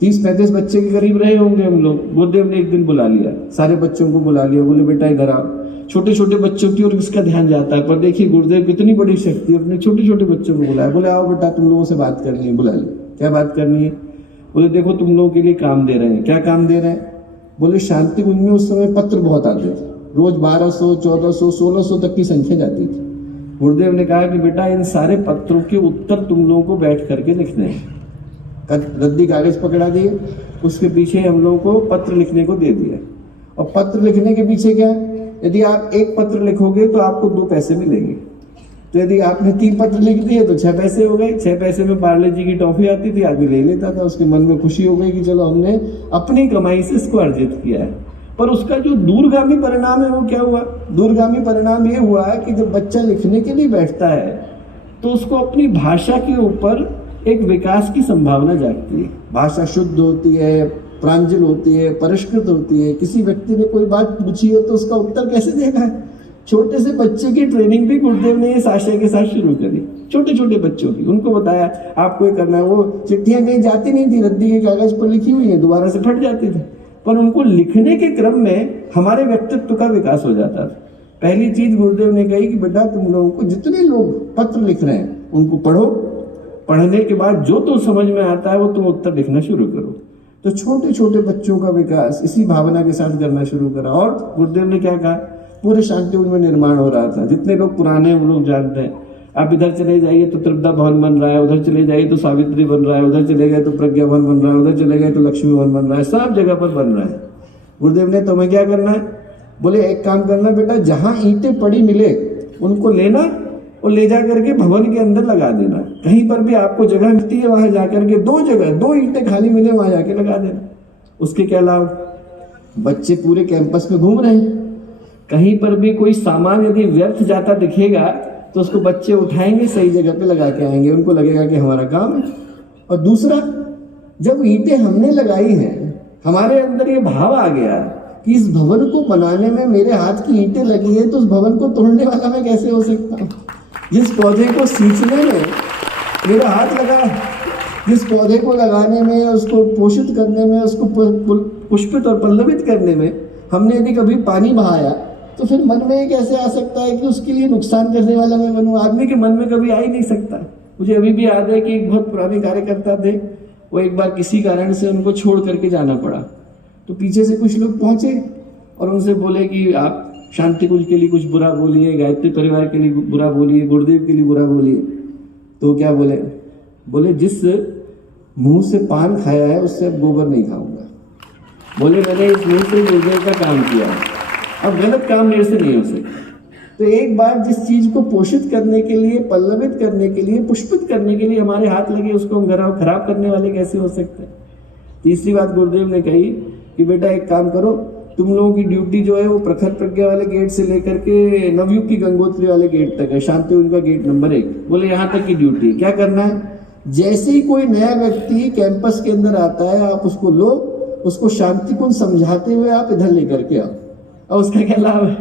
30-35 बच्चे के करीब रहे होंगे हम लोग। गुरुदेव ने एक दिन बुला लिया, सारे बच्चों को बुला लिया, बोले बेटा इधर आओ। छोटे छोटे बच्चों की और किसका ध्यान जाता है, पर देखिए गुरुदेव कितनी बड़ी शक्ति, अपने छोटे छोटे बच्चों को बुलाया। बोले आओ बेटा तुम लोगों से बात करनी है। बुला लिया, क्या बात करनी है? बोले देखो तुम लोगों के लिए काम दे रहे हैं। क्या काम दे रहे हैं? बोले शांति कुंज में उस समय पत्र बहुत आते थे, रोज 1200, 1400, 1600 तक की संख्या जाती थी। गुरुदेव ने कहा कि बेटा इन सारे पत्रों के उत्तर तुम लोगों को बैठ करके लिखने हैं। रद्दी कागज पकड़ा दिए, उसके पीछे हम लोगों को पत्र लिखने को दे दिया। और पत्र लिखने के पीछे क्या, यदि आप एक पत्र लिखोगे तो आपको 2 पैसे मिलेंगे। तो यदि आपने 3 पत्र लिख दिए तो 6 पैसे हो गए। 6 पैसे में पार्ले जी की टॉफी आती थी, आदमी ले लेता था। उसके मन में खुशी हो गई कि चलो हमने अपनी कमाई से इसको अर्जित किया है। पर उसका जो दूरगामी परिणाम है वो क्या हुआ? दूरगामी परिणाम ये हुआ कि जब बच्चा लिखने के लिए बैठता है तो उसको अपनी भाषा के ऊपर एक विकास की संभावना जागती है। भाषा शुद्ध होती है, प्रांजल होती है, परिष्कृत होती है। किसी व्यक्ति ने कोई बात पूछी है तो उसका उत्तर कैसे देना है। छोटे से बच्चे की ट्रेनिंग भी गुरुदेव ने इस आशय के साथ शुरू करी। छोटे छोटे बच्चों की उनको बताया आपको ये करना है। वो चिट्ठियां कहीं जाती नहीं थी, रद्दी के कागज पर लिखी हुई है, दोबारा से फट जाती थी, पर उनको लिखने के क्रम में हमारे व्यक्तित्व का विकास हो जाता था। पहली चीज गुरुदेव ने कही कि बेटा तुम लोगों को जितने लोग पत्र लिख रहे हैं उनको पढ़ो, पढ़ने के बाद जो तो समझ में आता है वो तुम उत्तर लिखना शुरू करो। तो छोटे छोटे बच्चों का विकास इसी भावना के साथ करना शुरू करा। और गुरुदेव ने क्या कहा, पूरे शांति कुंज में निर्माण हो रहा था। जितने लोग पुराने हैं वो लोग जानते हैं। आप इधर चले जाइए तो त्रिपदा भवन बन रहा है, उधर चले जाइए तो सावित्री बन रहा है, उधर चले गए तो प्रज्ञा भवन बन रहा है, उधर चले गए तो लक्ष्मी भवन बन रहा है, सब जगह पर बन रहा है। गुरुदेव ने तुम्हें क्या करना है? बोले एक काम करना बेटा, जहां ईंटें पड़ी मिले उनको लेना और ले जा करके भवन के अंदर लगा देना। कहीं पर भी आपको जगह मिलती है वहां जाकर के 2 ईंटें खाली मिले वहां जाके लगा देना। उसके क्या लाभ? बच्चे पूरे कैंपस में घूम रहे हैं, कहीं पर भी कोई सामान यदि व्यर्थ जाता दिखेगा तो उसको बच्चे उठाएंगे, सही जगह पे लगा के आएंगे, उनको लगेगा कि हमारा काम है। और दूसरा, जब ईंटें हमने लगाई हैं, हमारे अंदर ये भाव आ गया कि इस भवन को बनाने में मेरे हाथ की ईंटें लगी है, तो उस भवन को तोड़ने वाला मैं कैसे हो सकता हूँ। जिस पौधे को सींचने में मेरा हाथ लगा, जिस पौधे को लगाने में, उसको पोषित करने में, उसको पुष्पित और पल्लवित करने में हमने यदि कभी पानी बहाया, तो फिर मन में कैसे आ सकता है कि उसके लिए नुकसान करने वाला मैं बनूं? आदमी के मन में कभी आ ही नहीं सकता। मुझे अभी भी याद है कि एक बहुत पुराने कार्यकर्ता थे, वो एक बार किसी कारण से उनको छोड़ करके जाना पड़ा। तो पीछे से कुछ लोग पहुंचे और उनसे बोले कि आप शांति कुंज के लिए कुछ बुरा बोलिए, गायत्री परिवार के लिए बुरा बोलिए, गुरुदेव के लिए बुरा बोलिए। तो क्या बोले? बोले जिस मुंह से पान खाया है उससे अब गोबर नहीं खाऊंगा। बोले मैंने इस मुंह से गुरुदेव का काम किया है, अब गलत काम मेरे से नहीं हो सकता। तो एक बार जिस चीज को पोषित करने के लिए, पल्लवित करने के लिए, पुष्पित करने के लिए हमारे हाथ लगे, उसको हम खराब करने वाले कैसे हो सकते हैं? तीसरी बात गुरुदेव ने कही कि बेटा एक काम करो, तुम लोगों की ड्यूटी जो है वो प्रखर प्रज्ञा वाले गेट से लेकर के नवयुग की गंगोत्री वाले गेट तक है, शांति उनका गेट नंबर 1। बोले यहाँ तक की ड्यूटी है। क्या करना है? जैसे ही कोई नया व्यक्ति कैंपस के अंदर आता है, आप उसको लो, उसको शांति कुंज समझाते हुए आप इधर लेकर के आओ। और उसका क्या लाभ है?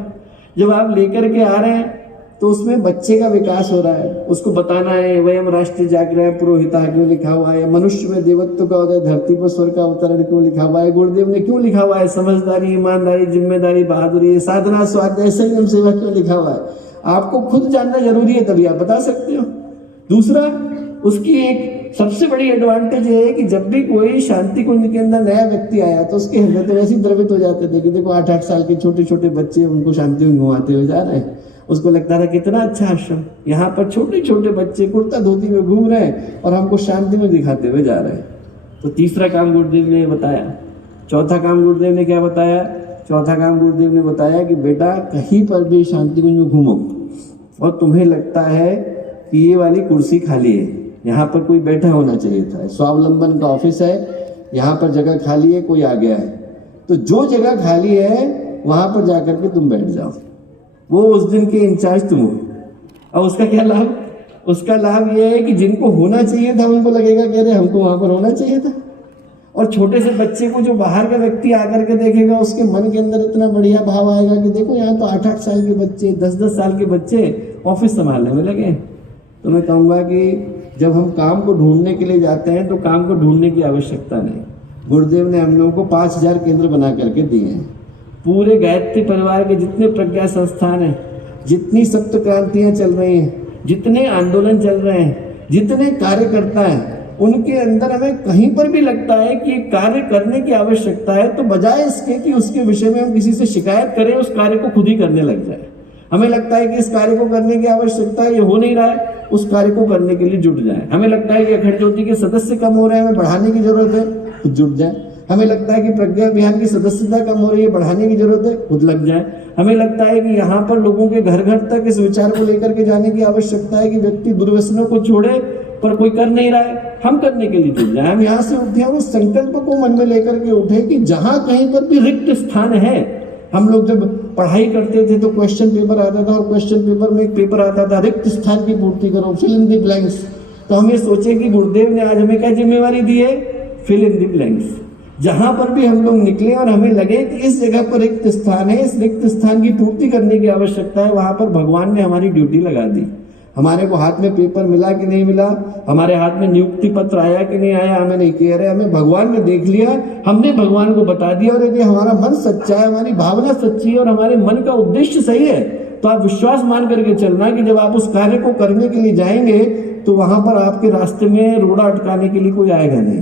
जब आप लेकर के आ रहे हैं तो उसमें बच्चे का विकास हो रहा है। उसको बताना है वयम राष्ट्र जागृह पुरोहिता क्यों लिखा हुआ है, मनुष्य में देवत्व का उदय, धरती पर स्वर्ग का अवतरण क्यों लिखा हुआ है, गुरुदेव ने क्यों लिखा हुआ है, समझदारी, ईमानदारी, जिम्मेदारी, बहादुरी, साधना, स्वाध्याय, संयम, सेवा क्यों लिखा हुआ है। आपको खुद जानना जरूरी है, तभी आप बता सकते हो। दूसरा, उसकी एक सबसे बड़ी एडवांटेज ये है कि जब भी कोई शांति कुंज के अंदर नया व्यक्ति आया तो उसके हृदय तो वैसे ही द्रवित हो जाते थे कि देखो 8-8 साल के छोटे छोटे बच्चे उनको शांति कुंज घुमाते हुए जा रहे हैं। उसको लगता था कितना अच्छा आश्रम, यहाँ पर छोटे छोटे बच्चे कुर्ता धोती में घूम रहे हैं और हमको शांति में दिखाते हुए जा रहे हैं। तो तीसरा काम गुरुदेव ने बताया। चौथा काम गुरुदेव ने क्या बताया? चौथा काम गुरुदेव ने बताया कि बेटा कहीं पर भी शांति कुंज में घूमो और तुम्हें लगता है कि ये वाली कुर्सी खाली है, यहाँ पर कोई बैठा होना चाहिए था, स्वावलंबन का ऑफिस है, यहाँ पर जगह खाली है, कोई आ गया है, तो जो जगह खाली है वहां पर जाकर के तुम बैठ जाओ। वो उस दिन के इंचार्ज तुम हो। और उसका क्या लाभ? उसका लाभ ये है कि जिनको होना चाहिए था उनको लगेगा कि अरे हमको वहां पर होना चाहिए था। और छोटे से बच्चे को जो बाहर का व्यक्ति आकर के देखेगा उसके मन के अंदर इतना बढ़िया भाव आएगा कि देखो यहाँ तो 8-8 साल के बच्चे, 10-10 साल के बच्चे ऑफिस संभालने में लगे। तो मैं कहूँगा कि जब हम काम को ढूंढने के लिए जाते हैं तो काम को ढूंढने की आवश्यकता नहीं। गुरुदेव ने हम लोगों को 5000 केंद्र बना करके दिए हैं। पूरे गायत्री परिवार के जितने प्रज्ञा संस्थान हैं, जितनी सप्त क्रांतियां चल रही हैं, जितने आंदोलन चल रहे हैं, जितने कार्यकर्ता हैं, उनके अंदर हमें कहीं पर भी लगता है कि कार्य करने की आवश्यकता है तो बजाय इसके कि उसके विषय में हम किसी से शिकायत करें, उस कार्य को खुद ही करने लग जाए। हमें लगता है कि इस कार्य को करने की आवश्यकता है, ये हो नहीं रहा है, उस कार्य को करने के लिए जुट जाए। हमें लगता है कि अखंड ज्योति के सदस्य कम हो रहे हैं, हमें बढ़ाने की जरूरत है, खुद जुट जाए। हमें लगता है कि प्रज्ञा अभियान की सदस्यता कम हो रही है, बढ़ाने की जरूरत है, खुद लग जाए। हमें लगता है कि यहाँ पर लोगों के घर घर तक इस विचार को लेकर के जाने की आवश्यकता है कि व्यक्ति दुर्व्यसनों को छोड़े, पर कोई कर नहीं रहा है, हम करने के लिए जुट जाए। हम यहाँ से उठे, हम उस संकल्प को मन में लेकर के उठे कि जहां कहीं पर भी रिक्त स्थान है। हम लोग जब पढ़ाई करते थे तो क्वेश्चन पेपर आता था और क्वेश्चन पेपर में एक पेपर आता था, रिक्त स्थान की पूर्ति करो, फिल इन द ब्लैंक्स। तो हम ये सोचे कि गुरुदेव ने आज हमें क्या जिम्मेवारी दी है? Fill in the blanks. जहां पर भी हम लोग निकले और हमें लगे कि इस जगह पर रिक्त स्थान है, इस रिक्त स्थान की पूर्ति करने की आवश्यकता है, वहां पर भगवान ने हमारी ड्यूटी लगा दी। हमारे को हाथ में पेपर मिला कि नहीं मिला, हमारे हाथ में नियुक्ति पत्र आया कि नहीं आया, हमें नहीं कह रहे, हमें भगवान ने देख लिया, हमने भगवान को बता दिया। और यदि हमारा मन सच्चा है, हमारी भावना सच्ची है और हमारे मन का उद्देश्य सही है, तो आप विश्वास मान करके चलना कि जब आप उस कार्य को करने के लिए जाएंगे तो वहां पर आपके रास्ते में रोड़ा अटकाने के लिए कोई आएगा नहीं।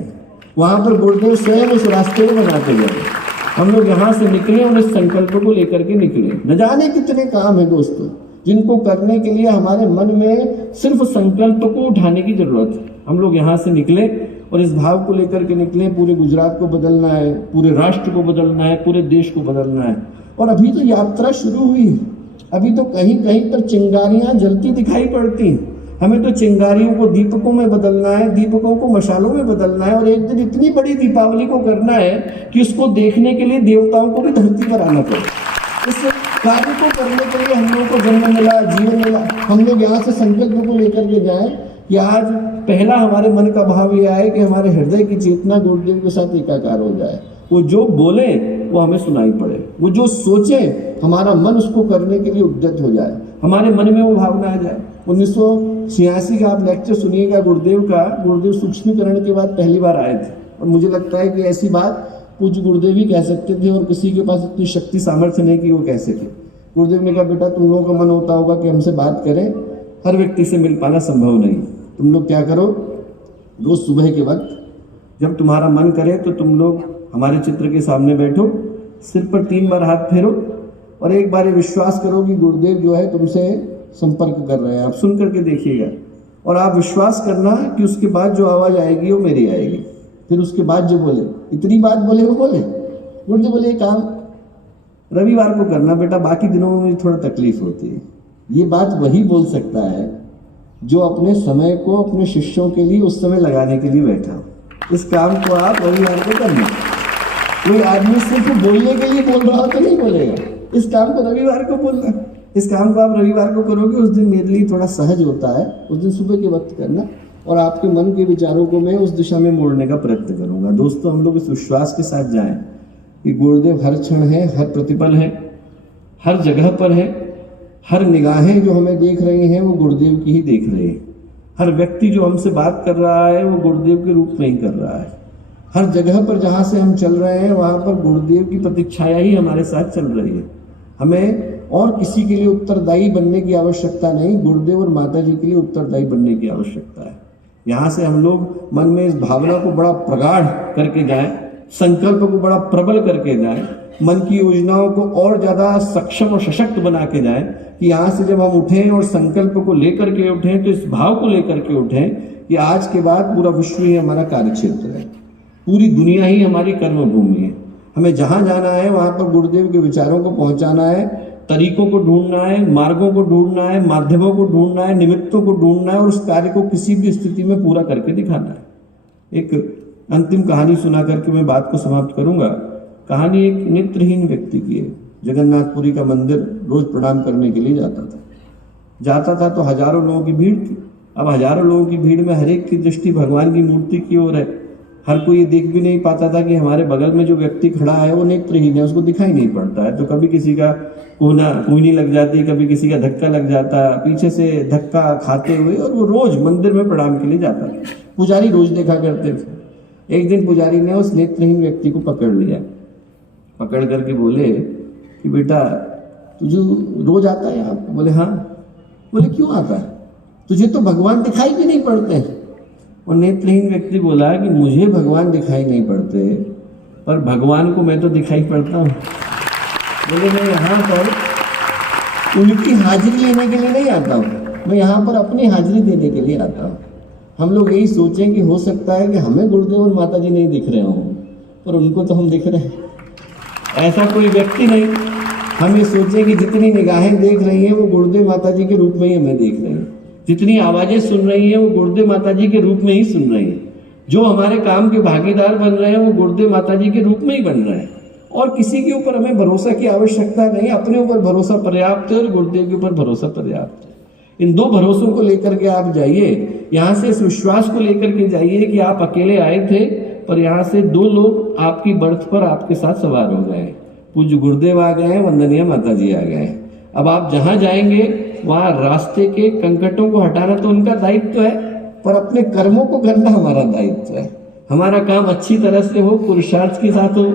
वहां पर गुरुदेव स्वयं उस रास्ते को बनाते गए। हम लोग यहाँ से निकले और इस संकल्प को लेकर के निकले। न जाने कितने काम है दोस्तों जिनको करने के लिए हमारे मन में सिर्फ संकल्प को उठाने की जरूरत है। हम लोग यहाँ से निकले और इस भाव को लेकर के निकले, पूरे गुजरात को बदलना है, पूरे राष्ट्र को बदलना है, पूरे देश को बदलना है। और अभी तो यात्रा शुरू हुई है, अभी तो कहीं कहीं पर चिंगारियां जलती दिखाई पड़ती हैं। हमें तो चिंगारियों को दीपकों में बदलना है, दीपकों को मशालों में बदलना है, और एक दिन इतनी बड़ी दीपावली को करना है कि उसको देखने के लिए देवताओं को भी धरती पर आना पड़े। इस कार्य को करने के लिए हम लोगों को जन्म मिला, जीवन मिला। हम लोग यहाँ से संकल्प को लेकर के जाएं कि आज पहला हमारे मन का भाव यह आए कि हमारे हृदय की चेतना गुरुदेव के साथ एकाकार हो जाए। वो जो बोले वो हमें सुनाई पड़े, वो जो सोचे हमारा मन उसको करने के लिए उद्यत हो जाए, हमारे मन में वो भावना आ जाए। 1986 का आप लेक्चर सुनिएगा गुरुदेव का। गुरुदेव सूक्ष्मीकरण के बाद पहली बार आए थे और मुझे लगता है कि ऐसी बात पूज्य गुरुदेव ही कह सकते थे और किसी के पास इतनी शक्ति सामर्थ्य नहीं कि वो कह सके। गुरुदेव ने कहा, बेटा तुम लोगों का मन होता होगा कि हमसे बात करें, हर व्यक्ति से मिल पाना संभव नहीं। तुम लोग क्या करो, रोज सुबह के वक्त जब तुम्हारा मन करे तो तुम लोग हमारे चित्र के सामने बैठो, सिर पर 3 बार हाथ फेरो और एक बार ये विश्वास करो कि गुरुदेव जो है तुमसे संपर्क कर रहे हैं। आप सुन करके देखिएगा और आप विश्वास करना कि उसके बाद जो आवाज आएगी वो मेरी आएगी। फिर उसके बाद जो बोले, इतनी बात बोले वो बोले, गुरुदेव बोले काम रविवार को करना बेटा, बाकी दिनों में मुझे थोड़ा तकलीफ होती है। ये बात वही बोल सकता है जो अपने समय को अपने शिष्यों के लिए उस समय लगाने के लिए बैठा हो। इस काम को आप रविवार को करना। कोई आदमी सिर्फ बोलने के लिए बोल रहा हो तो नहीं बोलेगा, इस काम को रविवार को बोलना। इस काम को आप रविवार को करोगे, उस दिन मेरे लिए थोड़ा सहज होता है, उस दिन सुबह के वक्त करना और आपके मन के विचारों को मैं उस दिशा में मोड़ने का प्रयत्न करूंगा। दोस्तों हम लोग इस विश्वास के साथ जाएं कि गुरुदेव हर क्षण है, हर प्रतिपल है, हर जगह पर है, हर निगाहें जो हमें देख रही हैं वो गुरुदेव की ही देख रही है। हर व्यक्ति जो हमसे बात कर रहा है वो गुरुदेव के रूप में ही कर रहा है। हर जगह पर जहाँ से हम चल रहे हैं वहाँ पर गुरुदेव की प्रतीक्षाया ही हमारे साथ चल रही है। हमें और किसी के लिए उत्तरदायी बनने की आवश्यकता नहीं, गुरुदेव और माता जी के लिए उत्तरदायी बनने की आवश्यकता है। यहाँ से हम लोग मन में इस भावना को बड़ा प्रगाढ़ करके जाएं, संकल्प को बड़ा प्रबल करके जाएं, मन की योजनाओं को और ज्यादा सक्षम और सशक्त बना के जाएं कि यहाँ से जब हम उठें और संकल्प को लेकर के उठें तो इस भाव को लेकर के उठें कि आज के बाद पूरा विश्व ही हमारा कार्य क्षेत्र है, पूरी दुनिया ही हमारी कर्म भूमि है। हमें जहां जाना है वहां पर गुरुदेव के विचारों को पहुंचाना है, तरीकों को ढूंढना है, मार्गों को ढूंढना है, माध्यमों को ढूंढना है, निमित्तों को ढूंढना है और उस कार्य को किसी भी स्थिति में पूरा करके दिखाना है। एक अंतिम कहानी सुना करके मैं बात को समाप्त करूंगा। कहानी एक नेत्रहीन व्यक्ति की है। जगन्नाथपुरी का मंदिर रोज प्रणाम करने के लिए जाता था तो हजारों लोगों की भीड़ थी। अब हजारों लोगों की भीड़ में हर एक की दृष्टि भगवान की मूर्ति की ओर है। हर कोई ये देख भी नहीं पाता था कि हमारे बगल में जो व्यक्ति खड़ा है वो नेत्रहीन है, उसको दिखाई नहीं पड़ता है। तो कभी किसी का कोहनी लग जाती, कभी किसी का धक्का लग जाता, पीछे से धक्का खाते हुए, और वो रोज मंदिर में प्रणाम के लिए जाता था। पुजारी रोज देखा करते थे। एक दिन पुजारी ने उस नेत्रहीन व्यक्ति को पकड़ लिया, पकड़ करके बोले कि बेटा तुझे रोज आता है यहाँ? बोले हाँ। बोले क्यों आता है? तुझे तो भगवान दिखाई भी नहीं पड़ते। और नेत्रहीन व्यक्ति बोला कि मुझे भगवान दिखाई नहीं पड़ते, पर भगवान को मैं तो दिखाई पड़ता हूँ। बोले मैं यहाँ पर उनकी हाजिरी लेने के लिए नहीं आता हूँ, मैं यहाँ पर अपनी हाजिरी देने के लिए आता हूँ। हम लोग यही सोचें कि हो सकता है कि हमें गुरुदेव और माता जी नहीं दिख रहे हों, पर उनको तो हम दिख रहे हैं। ऐसा कोई व्यक्ति नहीं। हम ये सोचें कि जितनी निगाहें देख रही हैं वो गुरुदेव माता जी के रूप में ही हमें देख रही हैं, जितनी आवाजें सुन रही हैं वो गुरुदेव माता जी के रूप में ही सुन रही हैं, जो हमारे काम के भागीदार बन रहे हैं वो गुरुदेव माता जी के रूप में ही बन रहे हैं। और किसी के ऊपर हमें भरोसा की आवश्यकता नहीं, अपने ऊपर भरोसा पर्याप्त है और गुरुदेव के ऊपर भरोसा पर्याप्त है। इन दो भरोसों को लेकर के आप जाइए, यहाँ से इस विश्वास को लेकर के जाइए कि आप अकेले आए थे, पर यहाँ से दो लोग आपकी बर्थ पर आपके साथ सवार हो गए। पूज्य गुरुदेव आ गए हैं, वंदनीय माता जी आ गए हैं। अब आप जहां जाएंगे वहां रास्ते के कंकटों को हटाना तो उनका दायित्व है, पर अपने कर्मों को करना हमारा दायित्व है। हमारा काम अच्छी तरह से हो, पुरुषार्थ के साथ हो,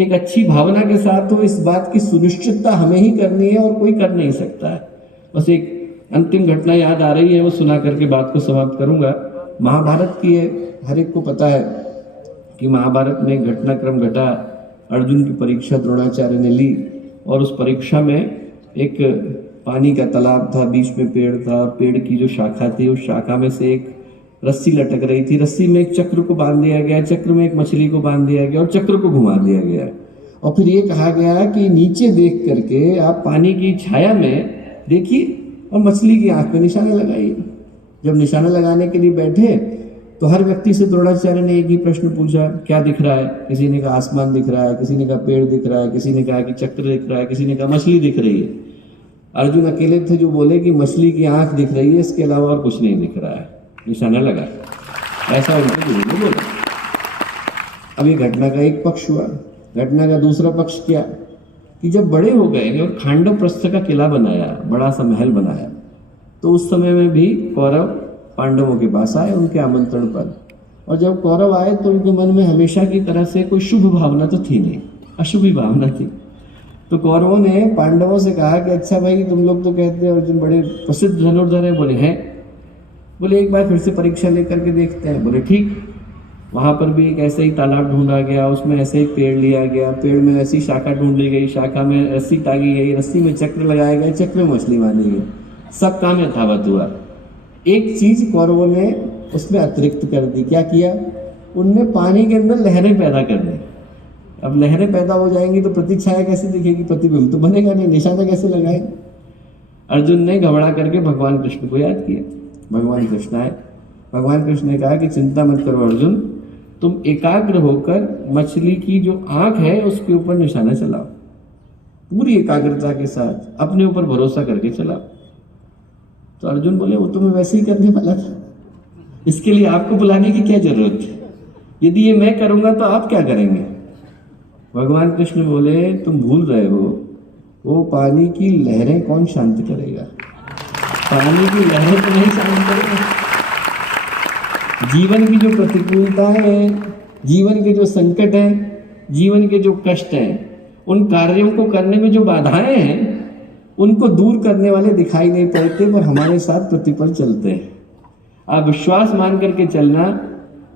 एक अच्छी भावना के साथ हो, इस बात की सुनिश्चितता हमें ही करनी है और कोई कर नहीं सकता है। बस एक अंतिम घटना याद आ रही है, वो सुना करके बात को समाप्त करूंगा। महाभारत की है, हर एक को पता है कि महाभारत में एक घटनाक्रम घटा। अर्जुन की परीक्षा द्रोणाचार्य ने ली और उस परीक्षा में एक पानी का तालाब था, बीच में पेड़ था और पेड़ की जो शाखा थी उस शाखा में से एक रस्सी लटक रही थी। रस्सी में एक चक्र को बांध दिया गया, चक्र में एक मछली को बांध दिया गया और चक्र को घुमा दिया गया। और फिर ये कहा गया कि नीचे देख करके आप पानी की छाया में देखिए और मछली की आंख में निशाना लगाइए। जब निशाना लगाने के लिए बैठे तो हर व्यक्ति से द्रोणाचार्य ने एक ही प्रश्न पूछा, क्या दिख रहा है? किसी ने कहा आसमान दिख रहा है, किसी ने कहा पेड़ दिख रहा है, किसी ने कहा कि चक्र दिख रहा है, किसी ने कहा मछली दिख रही है। अर्जुन अकेले थे जो बोले कि मछली की आंख दिख रही है, इसके अलावा और कुछ नहीं दिख रहा है, निशाना लगा। ऐसा उनको गुरु ने बोला। अब ये घटना का एक पक्ष हुआ। घटना का दूसरा पक्ष क्या कि जब बड़े हो गए और खांडव प्रस्थ का किला बनाया, बड़ा सा महल बनाया, तो उस समय में भी कौरव पांडवों के पास आए उनके आमंत्रण पर। और जब कौरव आए तो उनके मन में हमेशा की तरह से कोई शुभ भावना तो थी नहीं, अशुभ भावना थी। तो कौरवों ने पांडवों से कहा कि अच्छा भाई तुम लोग तो कहते हैं अर्जुन बड़े प्रसिद्ध धनुर्धर है। बोले हैं। बोले एक बार फिर से परीक्षा लेकर के देखते हैं। बोले ठीक। वहां पर भी एक ऐसे ही तालाब ढूंढा गया, उसमें ऐसे ही पेड़ लिया गया, पेड़ में ऐसी शाखा ढूंढ ली गई, शाखा में रस्सी टांगी गई, रस्सी में चक्र लगाया गया, चक्र में मछली बांधी गई। सब काम यथावत हुआ। एक चीज कौरवों ने उसमें अतिरिक्त कर दी। क्या किया? उनने पानी के अंदर लहरें पैदा कर दी। अब लहरें पैदा हो जाएंगी तो प्रतिछाया कैसे दिखेगी? प्रतिबिंब तो बनेगा नहीं, निशाना कैसे लगाएंगे? अर्जुन ने घबरा करके भगवान कृष्ण को याद किया। भगवान कृष्ण आए। भगवान कृष्ण ने कहा कि चिंता मत करो अर्जुन, तुम एकाग्र होकर मछली की जो आंख है उसके ऊपर निशाना चलाओ, पूरी एकाग्रता के साथ अपने ऊपर भरोसा करके चलाओ। तो अर्जुन बोले वो तो मैं वैसे ही करने वाला था, इसके लिए आपको बुलाने की क्या जरूरत है? यदि ये मैं करूंगा तो आप क्या करेंगे? भगवान कृष्ण बोले तुम भूल रहे हो, वो पानी की लहरें कौन शांत करेगा? पानी की लहरें तो नहीं शांत करेगा। जीवन की जो प्रतिकूलताएं हैं, जीवन के जो संकट हैं, जीवन के जो कष्ट हैं, उन कार्यों को करने में जो बाधाएं हैं उनको दूर करने वाले दिखाई नहीं पड़ते, पर हमारे साथ प्रतिपल चलते हैं। आप विश्वास मान करके चलना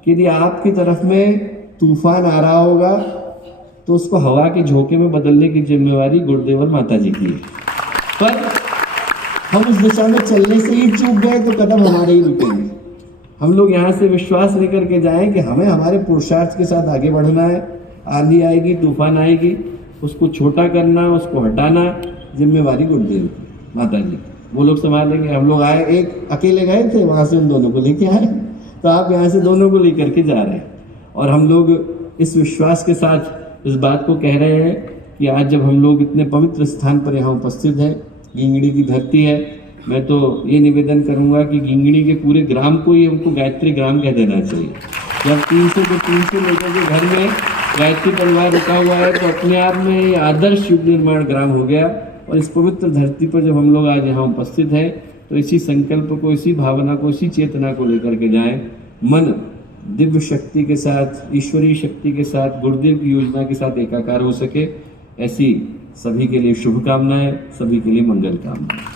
कि यदि आपकी तरफ में तूफान आ रहा होगा तो उसको हवा के झोंके में बदलने की जिम्मेवारी गुरुदेव माता जी की है। पर हम उस दिशा में चलने से ही चूक गए तो कदम हमारे ही रुकेंगे। हम लोग यहाँ से विश्वास लेकर के जाएं कि हमें हमारे पुरुषार्थ के साथ आगे बढ़ना है। आंधी आएगी, तूफान आएगी, उसको छोटा करना, उसको हटाना जिम्मेवारी गुरुदेव की, माता जी, वो लोग संभालेंगे। हम लोग आए, एक अकेले गए थे, वहां से उन दोनों को लेके आए, तो आप यहाँ से दोनों को लेकर के जा रहे हैं। और हम लोग इस विश्वास के साथ इस बात को कह रहे हैं कि आज जब हम लोग इतने पवित्र स्थान पर यहाँ उपस्थित हैं, गिंगड़ी की धरती है, मैं तो ये निवेदन करूंगा कि गिंगड़ी के पूरे ग्राम को ही हमको गायत्री ग्राम कह देना चाहिए। जब 300 लोगों के घर में गायत्री परिवार रुका हुआ है तो अपने आप में ये आदर्श युग निर्माण ग्राम हो गया। और इस पवित्र धरती पर जब हम लोग आज यहाँ उपस्थित हैं तो इसी संकल्प को, इसी भावना को, इसी चेतना को लेकर के जाएं। मन दिव्य शक्ति के साथ, ईश्वरीय शक्ति के साथ, गुरुदेव की योजना के साथ एकाकार हो सके, ऐसी सभी के लिए शुभकामनाएं, सभी के लिए मंगल कामनाएं।